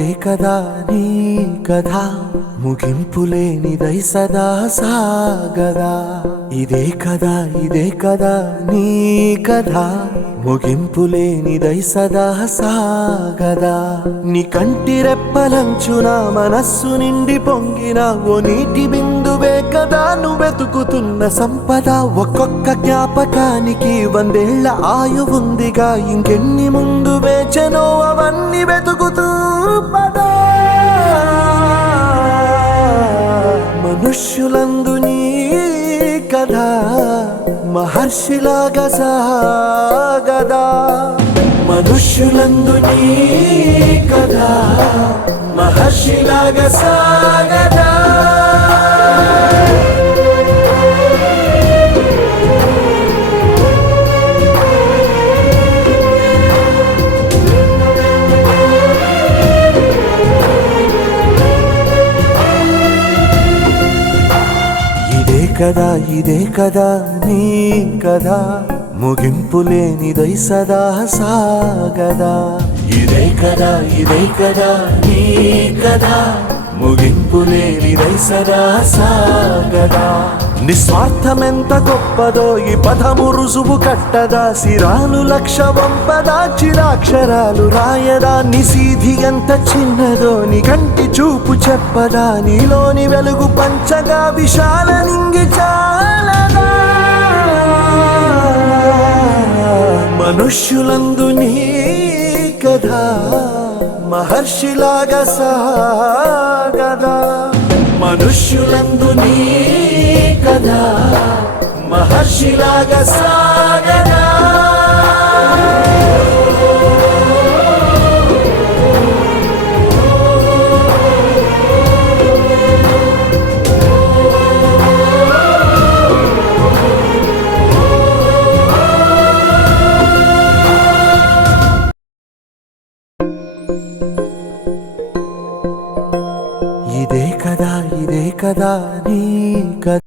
ఇదే కదా నీ కథ ముగింపులేనిదై సదా సాగదా ఇదే కదా నీ కథ ముగింపులేనిదై సదా సాగదా నీ కంటి రెప్పలంచున మనస్సు నిండి పొంగిన ఓ నీటి బిందువే కదా నువ్వు వెతుకుతున్న సంపద ఒక్కొక్క జ్ఞాపకానికి 100 ఏళ్ల ఆయువుందిగా ఇంకెన్ని ముందు వేచనో అవన్నీ వెతుకుతూ పదా మనుష్యులందు నీ కథ మహర్షిలాగా సాగదా మనుష్యులందు నీ కథ మహర్షిలాగా సాగదా ఇదే కదా నీ కదా ముగింపులేనిదై సదా సాగదా ఇదే కదా నీ కదా ముగింపులేనిదై సదా సాగదా నిస్వార్థమెంత గొప్పదో ఈ పదము రుజువు కట్టదా సిరాలు లక్ష వంపదా చిరాక్షరాలు రాయదా నిసీధి ఎంత చిన్నదో నీ కంటి చూపు చెప్పదా నీలోని వెలుగు పంచగా విశాల నింగి చాలదా మనుష్యులందు నీ కథ మహర్షిలాగా సాగదా మనుష్యులందు నీ కథ మహర్షిలాగా సాగదా ఇదే కదా నీ కథ